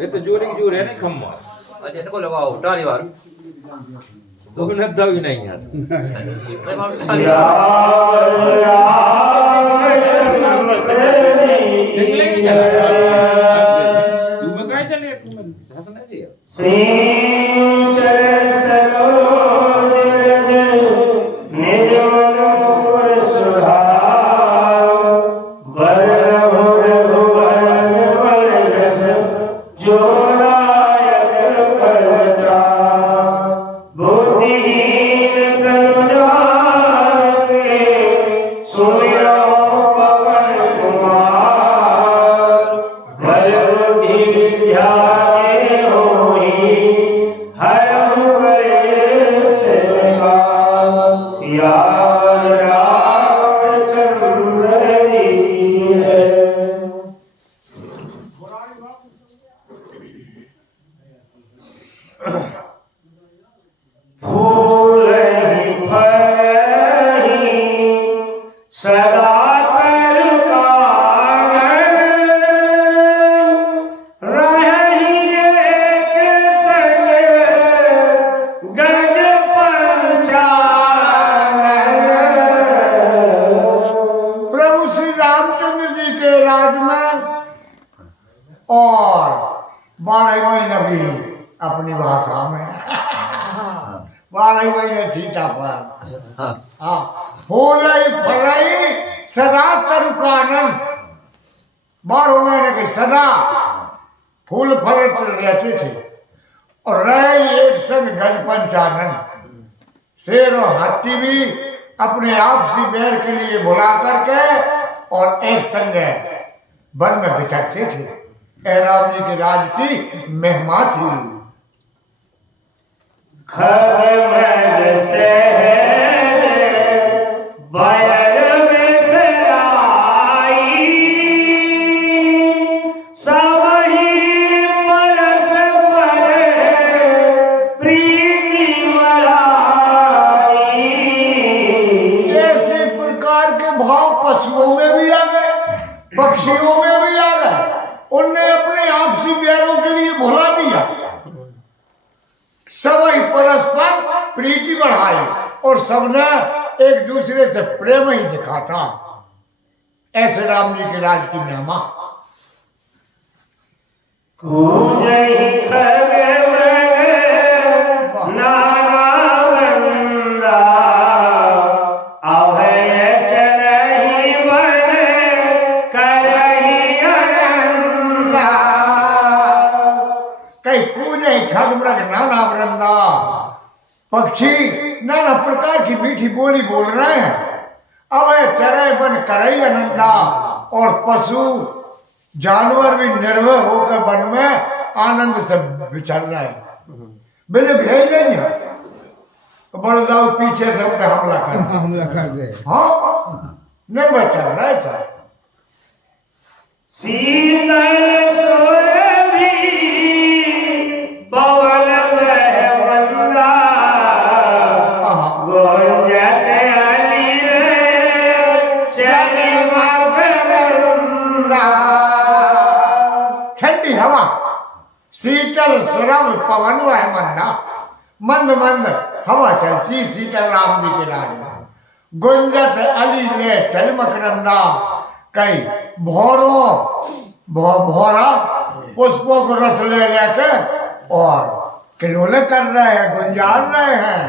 ये तो जोरी की जोर है ना खम्मा। अच्छा इनको लगाओ टाली वार तो भी नद्दा भी नहीं यार। सिंगले नहीं चला। तू में कहाँ चले? तू में हंसना चाहिए। और 12 महीने भी अपनी भाषा में 12 महीने छीटा पर हाँ फूलई फलई सदा तरुकानन 12 महीने की सदा फूल फल रहते थे और रहे एक संग गज पंचानन। शेर और हाथी भी अपने आपसी बैर के लिए बुला करके और एक संग वन में बिछड़ते थे। राम जी के राज की महिमा थी। ऐसे प्रकार के भाव पशुओं में भी आ गए, पक्षियों में भी आ गए। उनने अपने आपसी बैरों के लिए भुला दिया, सभी परस्पर प्रीति बढ़ाई और सबने एक दूसरे से प्रेम ही दिखाता। ऐसे राम जी के राज की महिमा। खगमृग नाना वृंदा पक्षी नाना प्रकार की मीठी बोली बोल रहे हैं। अब चरे बन करई आनंदा और पशु जानवर भी निर्भय होकर वन में आनंद से विचर रहे हैं। बिना भेज नहीं है बड़दाऊ पीछे से पे हमला कर दे। हाँ निर्भय चल रहा है सर। ठंडी हवा शीतल सुरभ पवन वह मंदा मंद मंद हवा चलती शीतल राम जी के राज में। गुंजत अली ने चल मकरंदा कई भौरा पुष्पों को रस ले लेके और किलोले कर रहे हैं, गुंजार रहे हैं।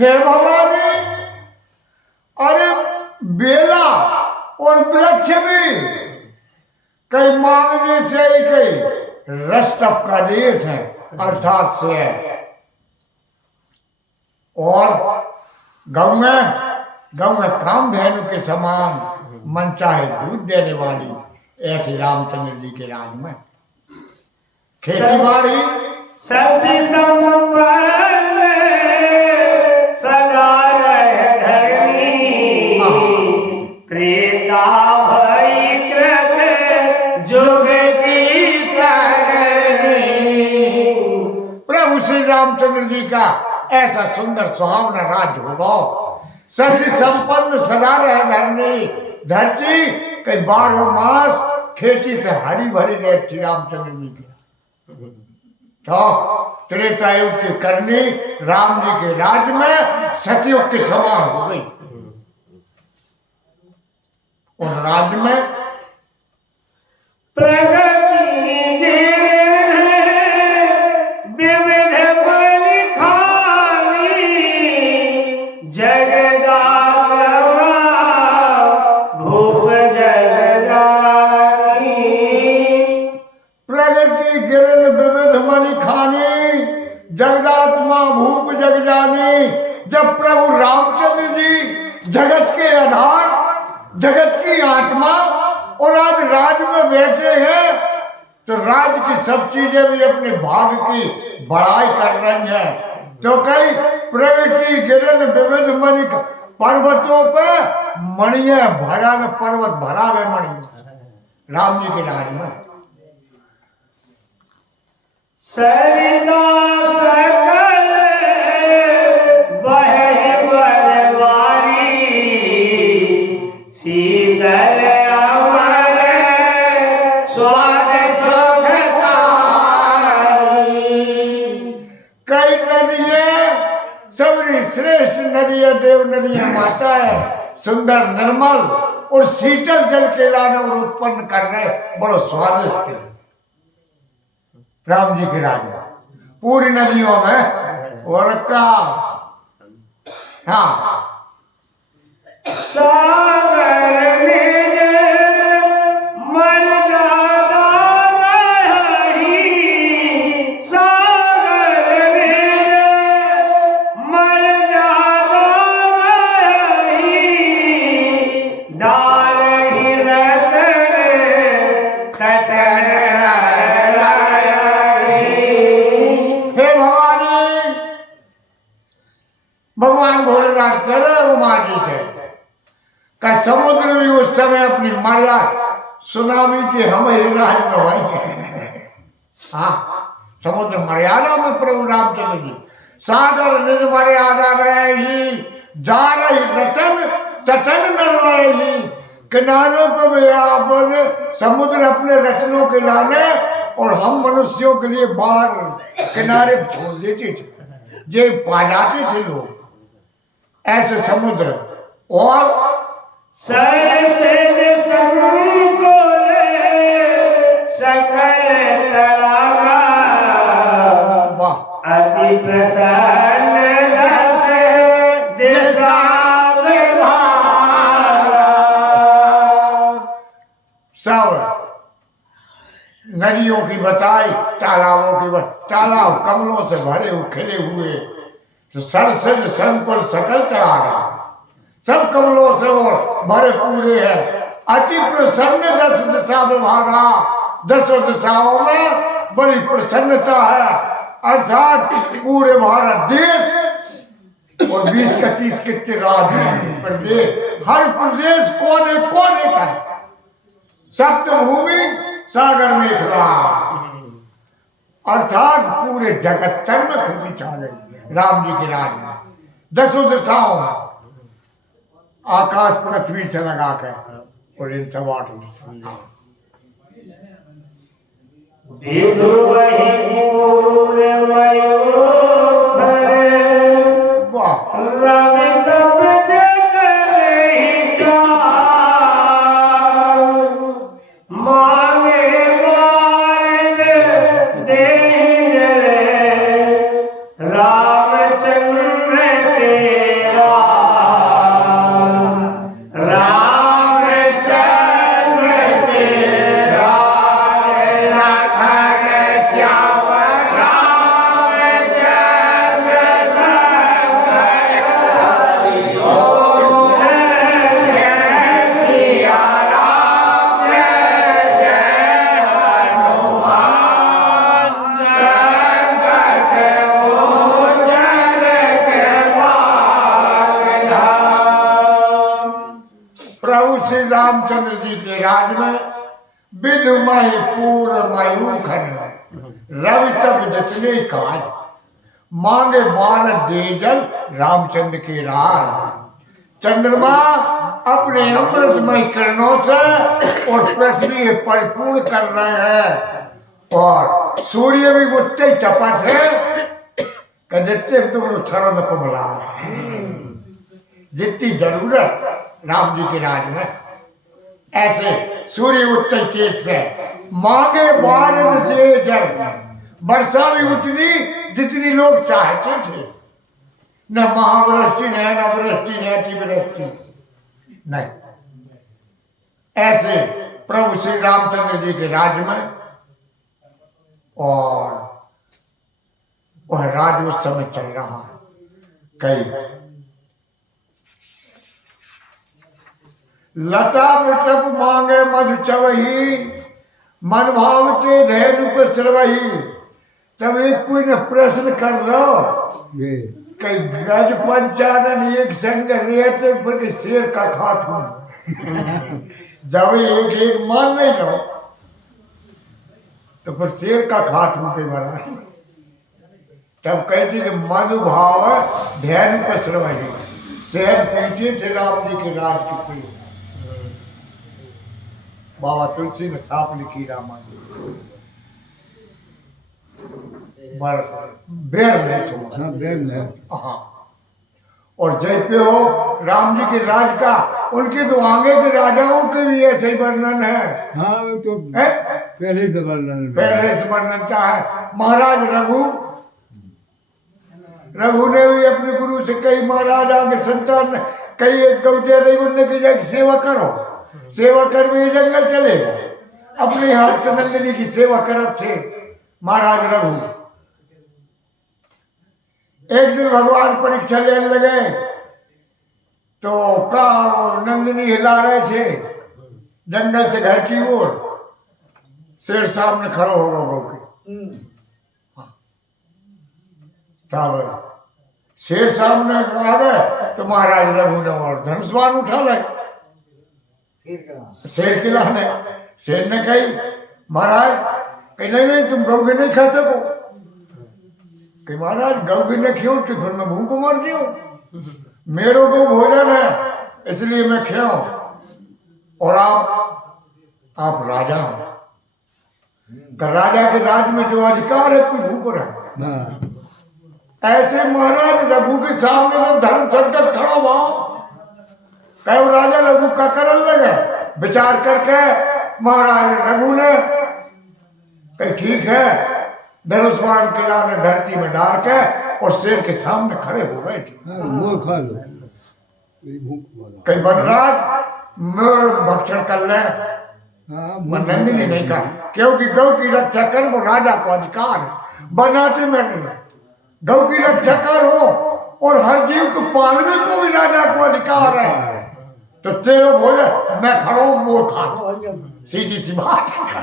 हे भवानी, अरे बेला और वृक्ष भी कई मांगने से ही कई रस टपका दिए थे अर्थात से। और गाँव में गौ में कामधेनु के समान मन चाहे दूध देने वाली, ऐसे रामचंद्र जी के राज में खेती बाड़ी शशि संपन्न सदा रहे धरनी, त्रेता भई कृत जुग की करनी। प्रभु श्री रामचंद्र जी का ऐसा सुंदर सुहावना राज्य होगा। शशि संपन्न सदा रहे धरनी, धरती कई 12 मास खेती से हरी भरी रहती रामचंद्र जी की। तो त्रेता युग की करनी राम जी के राज में सतयुग के समान हो गई। और राज में प्रगति विविध बलि खानी, जगदात्मा भूप जग जानी। प्रगति किरण विविध मणि खानी, जगदात्मा भूप जग जानी। जब प्रभु रामचंद्र जी जगत के आधार, जगत की आत्मा और आज राज में बैठे हैं, तो राज की सब चीजें भी अपने भाग की बड़ाई कर रही हैं। तो कई प्रगति किरण विविध मणि, पर्वतों पे मणियां भरा, पर्वत भरा हुए मणि राम जी के राज में। सरिता सकल बहे बरवारी, शीतल अमर स्वाद सुखतारी। कई नदियां सबरी श्रेष्ठ नदियां देव नदियां माता है, सुंदर निर्मल और शीतल जल के लाने और उत्पन्न कर रहे, बड़ो स्वादिष्ट है। राम जी के राज में पूरी नदियों में और का हाँ सागर में मर्यादा रही, सागर में मर्यादा रही, डाल ही रतन तटन हे भवानी, भगवान भोलेनाथ कह रहे उमा जी से का समुद्र भी उस समय अपनी माया सुनामी के हम ही राज में वही। हाँ, समुद्र मर्यादा में प्रभु रामचंद्र जी, सागर निर्मर्यादा रहे ही, जा रही रतन तटन न रहे ही। किनारों को भी आपने समुद्र अपने रचनों के लाने और हम मनुष्यों के लिए बाहर किनारे छोड़ देते थे, जे पा जाते थे लोग ऐसे समुद्र। और सर से संको सकल तड़ागा, वाह, अति प्रसन्न दस दिशा विभागा। सब नदियों की बताई, तालाबों की तालाब कमलों से भरे हुए खिले हुए, तो सर से संकुल सकल तड़ागा, सब कमलों से वो भरे पूरे हैं। अति प्रसन्न 10 दिशा विभागा, 10 दिशाओं में बड़ी प्रसन्नता है। अर्थात पूरे भारत देश और 20 का 30 कितने राज्य प्रदेश, हर प्रदेश कोने कोने का, सप्तभूमि सागर में खड़ा, अर्थात पूरे जगत तर में खुशी छा गई राम जी के राज में। 10 दिशाओं में, आकाश पृथ्वी से लगा कर और इन सब 8 दिशाओं। विधु वही पूरे वाह, रवि तप जग नहीं मांगे वारद दे रामचंद्र के रामचंद्र के राज लखन श्याम श्याम प्रभु श्री रामचंद्र जी के राज में विधुमय पूर्व मयूखन रवि तब जितने काज मांगे बारह दे जल रामचंद्र के राज। चंद्रमा अपने अमृतमय किरणों से और पृथ्वी परिपूर्ण कर रहे हैं और सूर्य भी उतने ही तपत है जितने तुम थरों को मिला जितनी जरूरत राम जी के राज में ऐसे सूर्य उतने तेज से मांगे बारिश दे जल वर्षा भी उतनी जितनी लोग चाहते थे न महावृष्टि न अनावृष्टि न अतिवृष्टि नहीं। ऐसे प्रभु श्री रामचंद्र जी के राज्य में और वह राज उस समय चल रहा है। कई लता बिटप मांगे मधु चवही मन भावते धेनु पे सिरवही। तब एक कोई ने प्रश्न कर लो कई गज पंचानन एक संग रहते पर शेर का खात हूं जब एक एक मान नहीं लो तो फिर शेर का खात हूं कई बार तब कहती कि मनुभाव ध्यान पर सिरवही। शहर पीछे थे राम जी के राज के से बाबा तुलसी ने साफ लिखी रामायण बेर नहीं हाँ। और जय पे हो राम जी के राज का उनके तो आगे के राजाओं के भी ऐसे ही वर्णन है। हाँ तो पहले से वर्णन है। महाराज रघु ने भी अपने गुरु से कई महाराज आगे संतान कई एक कविता रही उनने की जाके सेवा करो सेवा कर में जंगल चलेगा अपने हाथ से नंदिनी की सेवा करत थे महाराज रघु। एक दिन भगवान परीक्षा लेने लगे तो का नंदिनी हिला रहे थे जंगल से घर की ओर शेर सामने खड़ा होगा गौ के तब शेर सामने आ गए तो महाराज रघु ने और धनुष्वान उठा ले शेर खिलाने। शेर ने कही महाराज कहीं नहीं तुम गौ भी नहीं खा सको कि महाराज गौ भी नहीं क्यों कि फिर मैं भूख मर गया मेरो गौ भोजन है इसलिए मैं खाऊं और आप राजा हो तो राजा के राज में जो अधिकार है कोई भूख रहा। ऐसे महाराज रघु के सामने जब धर्म संकट खड़ा हुआ कई राजा रघु का करन लगे विचार करके महाराज रघु ने कही ठीक है धनुष्मान किला में धरती में डाल के और शेर के सामने खड़े हो गए थे। कई वनराज मोर भक्षण कर ले नंदिनी नहीं का क्योंकि गौ की रक्षा कर वो राजा को अधिकार है बनाते में गौ की रक्षा कर हो और हर जीव को पालने को भी राजा को अधिकार है। तो तेरे बोले मैं खड़ा हूं वो खा सीधी सी बात है।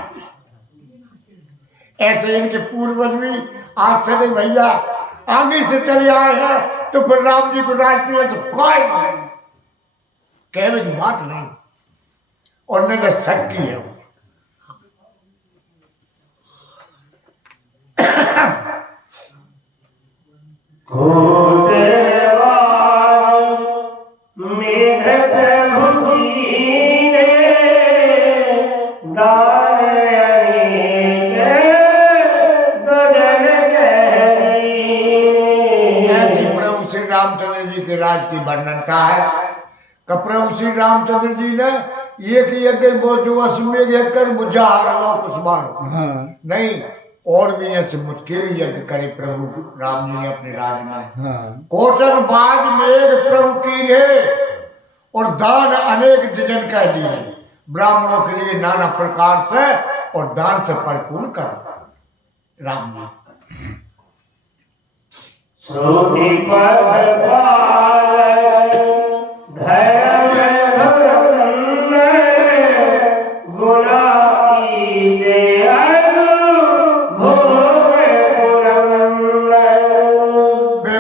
ऐसे इनके पूर्वज भी आज चले भैया आगे से चले आए हैं तो फिर राम जी को राज से कोई कहने की बात नहीं और न तो शक्ति है। रामचंद्र जी के राज की वर्णनता है कि प्रभु श्री रामचंद्र जी ने एक यज्ञ जो अश्वमेघ यज्ञ कर बुझा हरा कुछ बार नहीं और भी ऐसे मुश्किल यज्ञ करे प्रभु राम जी ने अपने राज में कोटन बाज मेघ प्रभु की है और दान अनेक द्विजन कह दिए ब्राह्मणों के लिए नाना प्रकार से और दान से परिपूर्ण कर राम जी। श्रुति पद पाल धर्म गुलाबी दे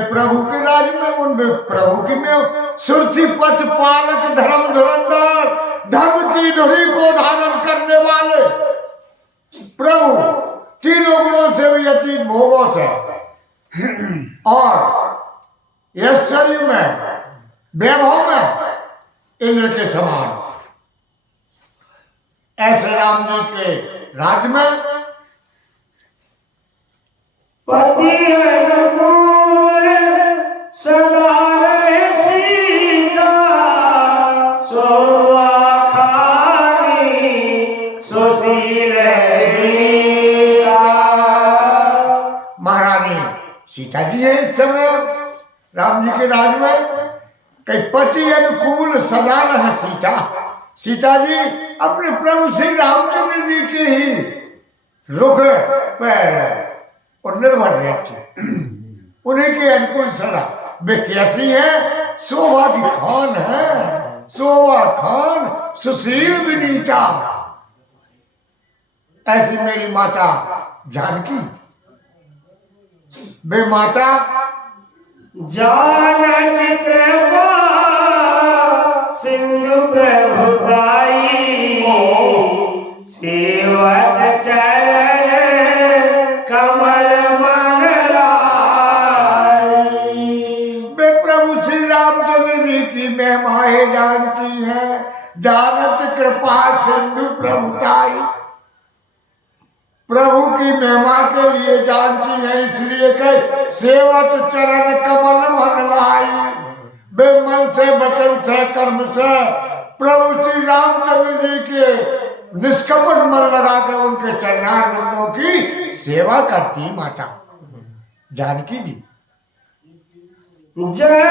प्रभु के राज में उन प्रभु की में श्रुति पथ पालक धर्म धुरंधर धुरी को धारण करने वाले प्रभु तीनों गुणों से भी अतीत भोगों से और ऐश्वर्य में वैभव में इंद्र के समान ऐसे राम जी के राज्य में पति अनुकूल सदा रहे सीता, सोवा खानी सुशील मीरा। महारानी सीता जी है इस समय राम जी के राज में। कई पति अनुकूल सदा रह सीता, सीता जी अपने प्रभु श्री रामचंद्र जी के ही रुख पर और निर्भर रहती, उन्हीं के अनुकूल सदा। वे कैसी है? शोभा की खान है, शोभा खान सुशील विनीता। ऐसी मेरी माता जानकी, वे माता जानत कृपा सिंधु प्रभुताई, सेवत चरण कमल मंगलाई। वे प्रभु श्री रामचंद्र जी की महिमाएं जानती है, जानत कृपा सिंधु प्रभुताई। प्रभु की महिमा के लिए जानती है, इसलिए कहे सेवत चरण कमल मंगलाई। वे मन से वचन से कर्म से प्रभु श्री रामचंद्र जी के निष्कपट मन लगाकर उनके चरणारविंदों की सेवा करती माता जानकी जी। विग्रह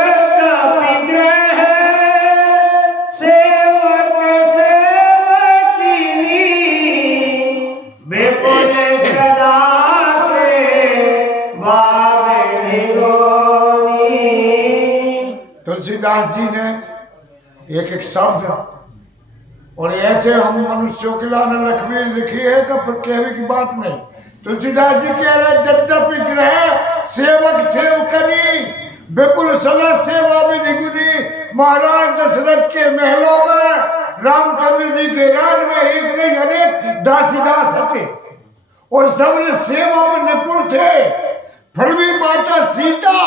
सेवक सेवकिनी, विपुल सदा से वाविधिगोनी। तुलसीदास जी ने एक एक शब्द और ऐसे हम मनुष्यों के लाने लखवी लिखी है कि फिर कहने की बात नहीं। तुलसीदास जी कह रहे यद्यपि ग्रह सेवक सेवकनी, विपुल सदा सेवा विधिगुनी। महाराज दशरथ के महलों में, रामचंद्र जी के राज में एक नहीं अनेक दासीदास थे और सब ने सेवा में निपुण थे। फिर भी माता सीता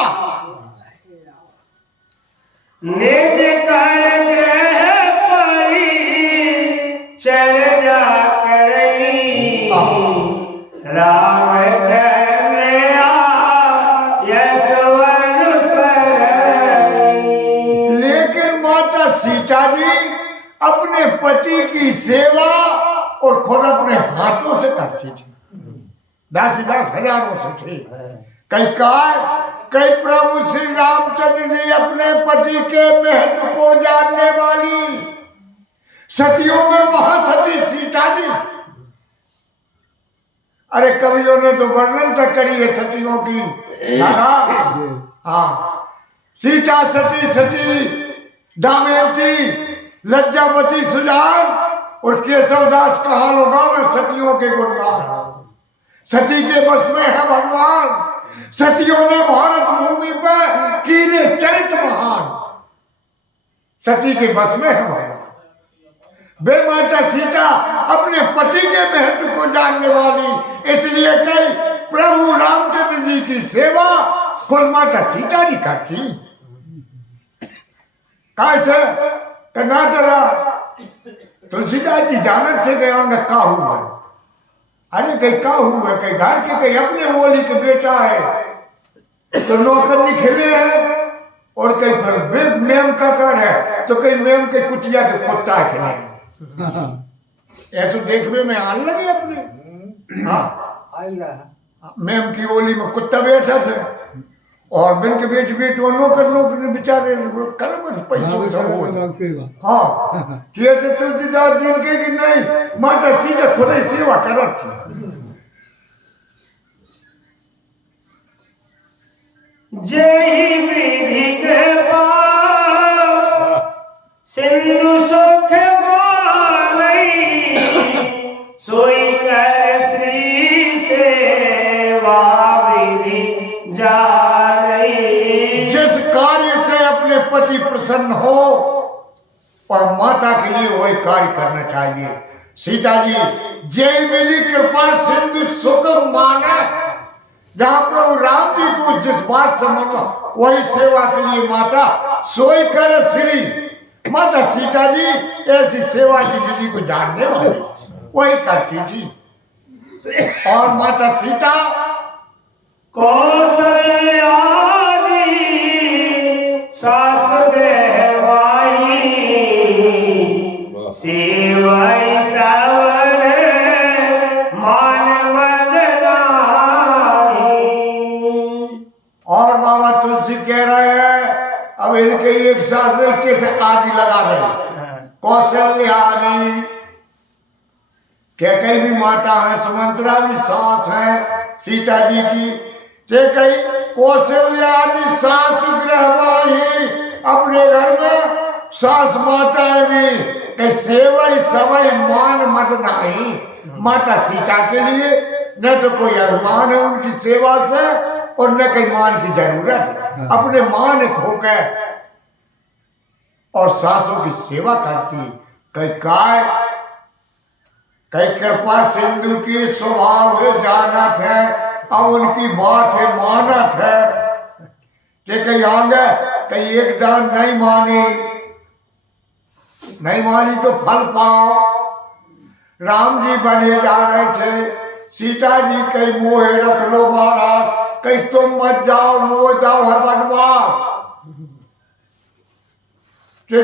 निज कर ग्रह परी चर्या करई, रामचंद्र यशवन सरई। लेकिन माता सीता जी अपने पति की सेवा और खुद अपने हाथों से करती थी। दासीदास हजारों से थे। कई कार कई प्रभु श्री रामचंद्र जी अपने पति के महत्व को जानने वाली सतियों में महासती सीता जी। अरे कवियों ने तो वर्णन तक करी है सतियों की। हाँ, सीता सती, सती दमयंती, लज्जावती सुजान और केशवदास कहाँ लोगा में सतियों के गुणगान। सती के बस में है भगवान, सतियों ने भारत भूमि पर कीने चरित महान। सती के बस में है भगवान। वे माता सीता अपने पति के महत्व को जानने वाली, इसलिए कई प्रभु रामचंद्र जी की सेवा खुद माता सीता जी करती। कैसे कर्नाटरा तुलसीदास जी जानत थे गए का हुआ। अरे कहीं का हुआ, कहीं घर के कहीं अपने बोली के बेटा है तो नौकर निकले है, और कहीं पर मेम का कर है तो कहीं मेम के कुटिया के कुत्ता खिले। ऐसे देखने में आने लगे अपने। हाँ, मेम की ओली में कुत्ता बैठा था और बिन के बेटी बेटी नौकर बेचारे कर पैसों सब हो। हाँ, जैसे तुलसीदास जी कहे कि नहीं माता सीता खुद ही सेवा करत थी। जय विधि कृपा सिंधु सुख मानई, सोई कर श्री सेवा विधि जानई। जिस कार्य से अपने पति प्रसन्न हो और माता के लिए वही कार्य करना चाहिए। सीता जी जय मेरी कृपा सिंधु सुख माने, जहां प्रभु राम जी को जिस बात से मांगा वही सेवा के लिए माता सोई कर श्री। माता सीता जी ऐसी सेवा की विधि को जानने वाली वही करती थी। और माता सीता कौशल्यानी सास कहवाई, सेवाई सवन मान मदनाई। और बाबा तुलसी कह रहे हैं, अब इनके एक शास्त्र कैसे आदि लगा रहे हैं। कौशल्यानी कई भी माता है, सुमंत्रा भी सास है सीता जी की। कई कौशल्यानी सास गृहवाही, अपने घर में सास माताएं भी कई सेवई सवई मान मत नहीं। माता सीता के लिए न तो कोई अभिमान है उनकी सेवा से और न कहीं मान की जरूरत है। अपने मान खोकर और सासों की सेवा करती। कई काय कई कृपा सिंधु की स्वभाव है जानत है, अब उनकी बात है मानत है। कई आगे कई एक दान नहीं मानी तो फल पाओ। राम जी बने जा रहे थे, सीता जी कई मोहे रख लो महाराज, कई तुम मत जाओ मोह जाओ है वनवास।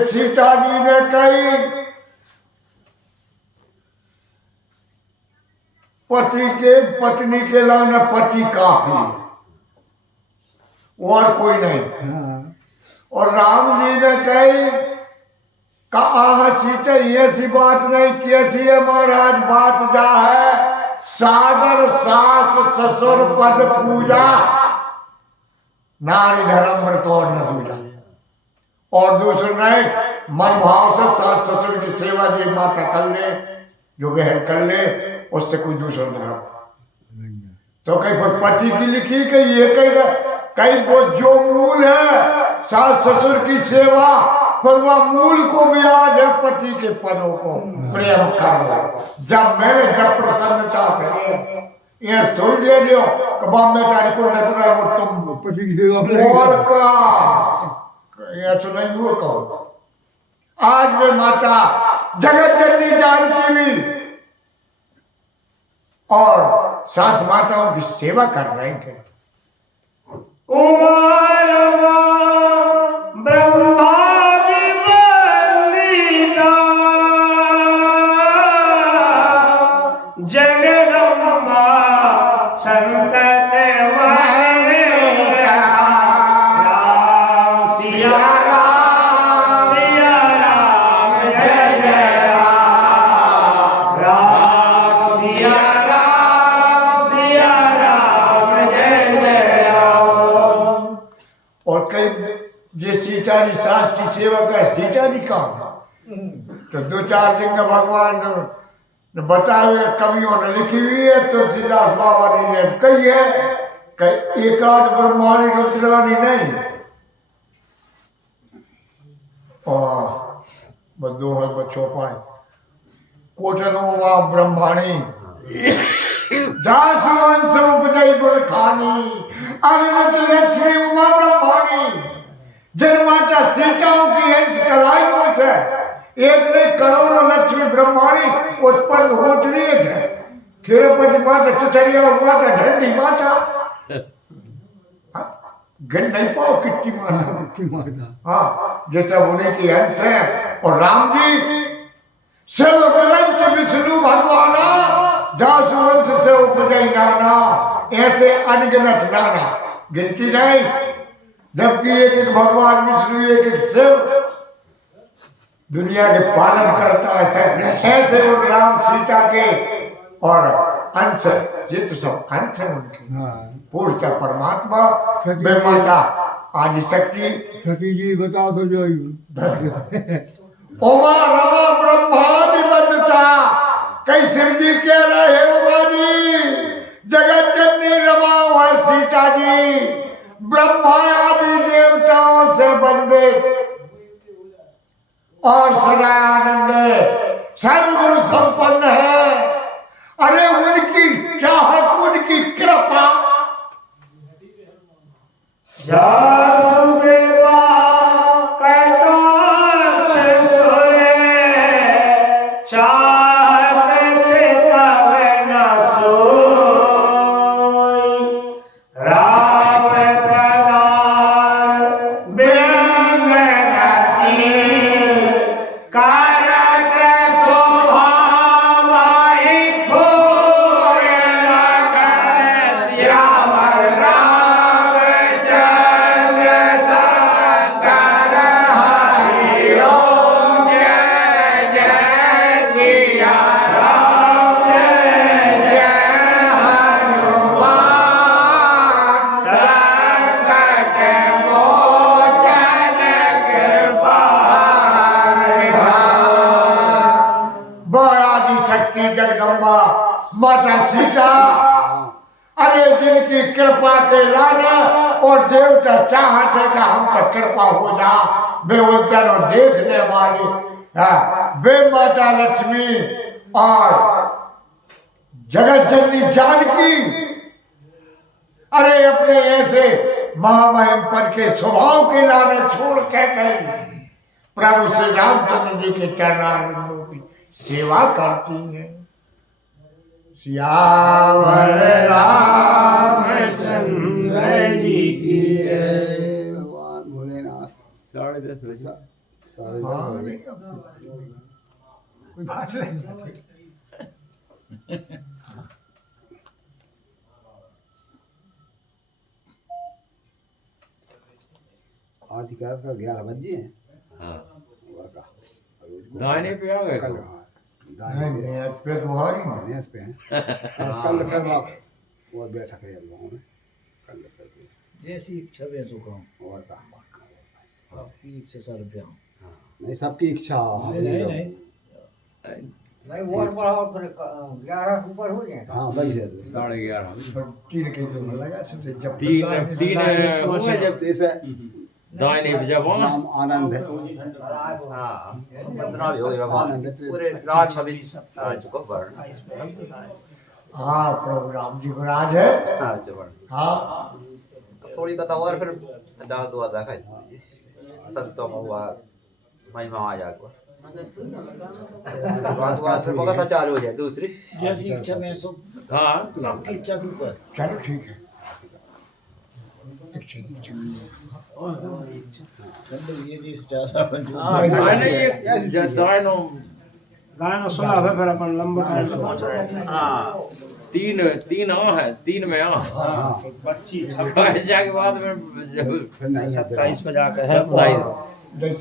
सीता जी ने कही पत्नी के लाने पति काफी और कोई नहीं। और राम जी ने कही कहा सीता ऐसी बात नहीं, कैसी है महाराज बात जा है, सादर सास ससुर पद पूजा, नारी धर्म व्रत और न दूजा। और दूसरा नहीं, मन भाव से सास ससुर की सेवा जी माता कर ले, जो बहन कर ले, उससे कोई दूसरा धर्म। तो कहीं पर पति की लिखी कहीं ये कहीं वो जो मूल है सास ससुर की सेवा, पर वह मूल को भी आज है पति के पदों को प्रेम कर। जब प्रसन्नता से ये छोड़ दे दियो कबाब में तारी को नजर और तुम पति की सेवा में और का ये तो नहीं हुआ कहो। आज में माता जगत जननी जानकी भी और सास माताओं की सेवा कर रहे थे। ब्रह्मादि वंदिता जगदम्बा संतत वंदिता। राम सिया राम जय जय राम। राम सिया और कई जे सीता जी सास की सेवा का सीता जी काम तो दो चार दिन भगवान ने बताए हुए कवियों ने लिखी हुई है। तुलसीदास बाबा ने कही है कई एकाध ब्रह्माणी रुद्रानी नहीं और दो है बच्चों पाए कोटनो ब्रह्माणी दास वंश उपजई गुण खानी, अग्नित लक्ष्मी उमा ब्रह्माणी। जन्माता सीताओं की अंश कलाइयों से एक ने करोड़ों लक्ष्मी ब्रह्माणी उत्पन्न हो रही है। खेड़पति माता चतरिया माता ढंडी माता गन नहीं पाओ कितनी माता। हाँ जैसा उन्हीं की अंश है। और राम जी शिव ग्रंथ विष्णु भगवाना, जासु वंश से उपजई नाना, ऐसे अनगिनत नाना गिनती नहीं। जबकि एक एक भगवान विष्णु एक एक शिव दुनिया के पालन करता है। ऐसे उन राम सीता के और अंश ये तो सब अंश है उनके। पूर्णतः परमात्मा वे माता आदि शक्ति। सती जी बताओ तो जो उमा रमा ब्रह्मादि बंधता। कई शिव जी कह रहे उमा जी जगत जननी रमा है सीता जी, ब्रह्मा आदि देवताओं से बंदित और सदा आनंदित सर्वगुण संपन्न है। अरे उनकी चाहत, उनकी कृपा, जासु कृपा कटाक्ष सोए, चाहत चितव न सोई। राम प्रदान बिंद गति, कारक स्वभाव थोर लगन श्याम रामचंद्र शंकर हरि ओम। जय जय सिया राम, जय जय हनुमान, संकट मोचन कृपानिधान। बड़ी शक्ति जगदम्बा माता सीता, अरे जिनकी कृपा के लाना और देवता चाहते कि हम पर कृपा हो जा, वे उनचारो देखने वाले, वे माता लक्ष्मी और जगत जननी जानकी, अरे अपने ऐसे महामहिम पद के स्वभाव के लाने छोड़ के गई प्रभु श्री रामचंद्र जी के चरणारविंदों की सेवा करती हैं। सियावर रामचंद्र जी की जय। भगवान भोलेनाथ। 10:30 बजे। कोई बात नहीं। आरती का 11 बजे हैं। हाँ और का दाहिने पे आ गए। कल हाँ, नहीं दाहिने नहीं, पे तो भारी पे नेस पे हैं। और कल फिर आप और बैठक रहे लोगों में कल फिर जैसी इच्छा वैसो काम। और का आपकी इच्छा सर पे हम। नहीं सबकी इच्छा नहीं भाई वोट बढ़ाओ फिर 11 ऊपर हो जाए। हाँ वही है 11:30। तीन के तो लगा छुटे जब तीन हुए जब जैसे दाहिने पे जब वहाँ नाम आनंद है। हाँ 15 भी हो गए बाबा, आनंद है। पूरे रात 26 आज को वर्ण। हाँ प्रभु राम जी महाराज है। हाँ जबरदस्त। हाँ थोड़ी कथा और फिर दाल दुआ देखा सब तो हुआ महिमा आ जाएगा। बाद फिर कथा चालू हो जाए दूसरी। जैसी इच्छा वैसो हाँ आपकी इच्छा के ऊपर। चलो ठीक है। ये जिस चाचा दाहिने ये दाहिनों गाना सुना है फिर अपन लंबा टाइम तक पहुंच रहे हैं। हाँ तीन आ है, 3 में आ 25 26 के बाद में फिर नहीं 27 पे जाके है। 27 जैसे